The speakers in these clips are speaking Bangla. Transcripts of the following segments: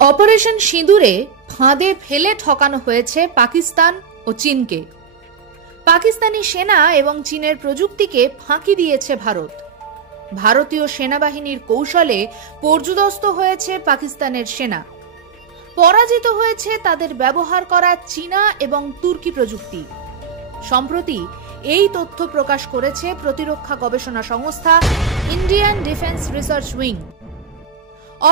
অপারেশন সিঁদুরে ফাঁদে ফেলে ঠকানো হয়েছে পাকিস্তান ও চীনকে। পাকিস্তানি সেনা এবং চীনের প্রযুক্তিকে ফাঁকি দিয়েছে ভারত। ভারতীয় সেনাবাহিনীর কৌশলে পর্যুদস্ত হয়েছে পাকিস্তানের সেনা। পরাজিত হয়েছে তাদের ব্যবহার করা চীনা এবং তুর্কি প্রযুক্তি। সম্প্রতি এই তথ্য প্রকাশ করেছে প্রতিরক্ষা গবেষণা সংস্থা Indian defence research wing.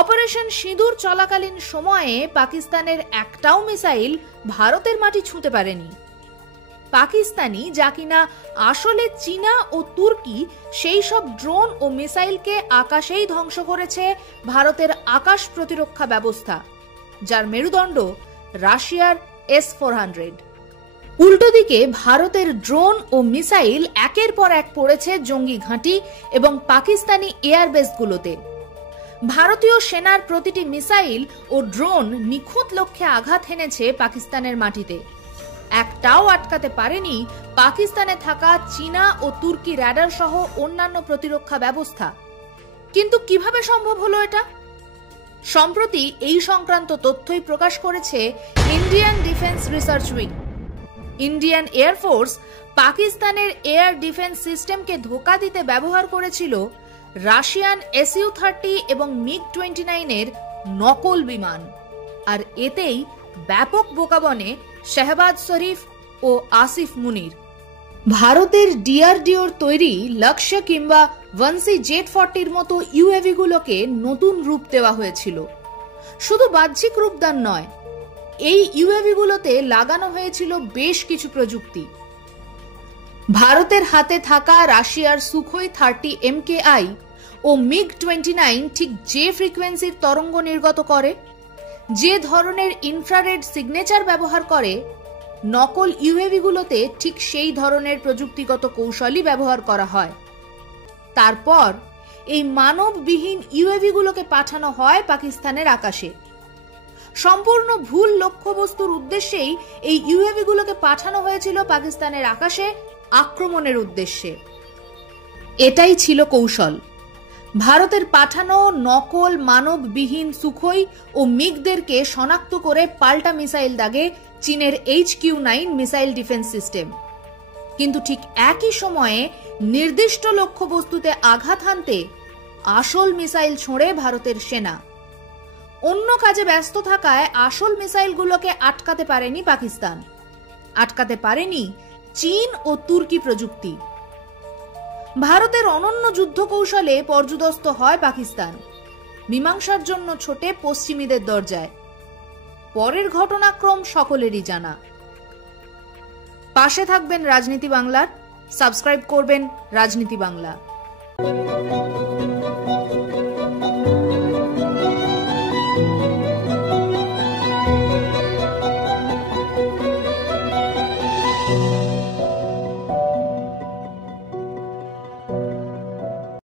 Operation সিঁদুর চলাকালীন সময়ে পাকিস্তানের একটাও মিসাইল ভারতের মাটি ছুঁতে পারেনি। পাকিস্তানি, যা কিনা আসলে চীনা ও তুর্কি, সেই সব ড্রোন ও মিসাইলকে আকাশেই ধ্বংস করেছে ভারতের আকাশ প্রতিরক্ষা ব্যবস্থা, যার মেরুদণ্ড রাশিয়ার S-400। উল্টো দিকে ভারতের ড্রোন ও মিসাইল একের পর এক পড়েছে জঙ্গি ঘাঁটি এবং পাকিস্তানি এয়ারবেসগুলোতে। ভারতীয় সেনার প্রতিটি মিসাইল ও ড্রোন নিখুঁত লক্ষ্যে আঘাত হেনেছে পাকিস্তানের মাটিতে। একটাও আটকাতে পারেনি পাকিস্তানে থাকা চীনা ও তুর্কি র্যাডার সহ অন্যান্য প্রতিরক্ষা ব্যবস্থা। কিন্তু কিভাবে সম্ভব হলো এটা? সম্প্রতি এই সংক্রান্ত তথ্যই প্রকাশ করেছে Indian defence research wing. Indian air force পাকিস্তানের এয়ার ডিফেন্স সিস্টেমকে ধোঁকা দিতে ব্যবহার করেছিল রাশিয়ান Su-30 এবং MiG-29 এর নকল বিমান, আর এতেই ব্যাপক বোকা বনে শাহবাজ শরীফ ও আসিফ মুনির। ভারতের ডিআরডিওর তৈরি লক্ষ্য কিংবা ওয়ানসি জেট-40 মতো ইউএভি গুলোকে নতুন রূপ দেওয়া হয়েছিল। শুধু বাহ্যিক রূপদান নয়, এই ইউএভি গুলোতে লাগানো হয়েছিল বেশ কিছু প্রযুক্তি। ভারতের হাতে থাকা রাশিয়ার সুখোই 30 MKI ও MiG-29 ঠিক যে ফ্রিকোয়েন্সির তরঙ্গ নির্গত করে, যে ধরনের ইনফ্রারেড সিগনেচার ব্যবহার করে, নকল ইউএভিগুলোতে ঠিক সেই ধরনের প্রযুক্তিগত কৌশলই ব্যবহার করা হয়। তারপর এই মানববিহীন ইউএভিগুলোকে পাঠানো হয় পাকিস্তানের আকাশে। সম্পূর্ণ ভুল লক্ষ্যবস্তুর উদ্দেশ্যেই এই ইউএভিগুলোকে পাঠানো হয়েছিল পাকিস্তানের আকাশে আক্রমণের উদ্দেশ্যে। এটাই ছিল কৌশল। ভারতের পাঠানো নকল মানববিহীন সুখোই ও মিগদেরকে শনাক্ত করে পাল্টা মিসাইল দাগে চীনের HQ-9 মিসাইল ডিফেন্স সিস্টেম। কিন্তু ঠিক একই সময়ে নির্দিষ্ট লক্ষ্যবস্তুতে আঘাত হানতে আসল মিসাইল ছোঁড়ে ভারতের সেনা। অন্য কাজে ব্যস্ত থাকায় আসল মিসাইলগুলোকে আটকাতে পারেনি পাকিস্তান, আটকাতে পারেনি চীন ও তুর্কি প্রযুক্তি। ভারতের অনন্য যুদ্ধ কৌশলে পর্যুদস্ত হয় পাকিস্তান। মীমাংসার জন্য ছোটে পশ্চিমীদের দরজায়। পরের ঘটনাক্রম সকলেরই জানা। পাশে থাকবেন রাজনীতি বাংলার, সাবস্ক্রাইব করবেন রাজনীতি বাংলা।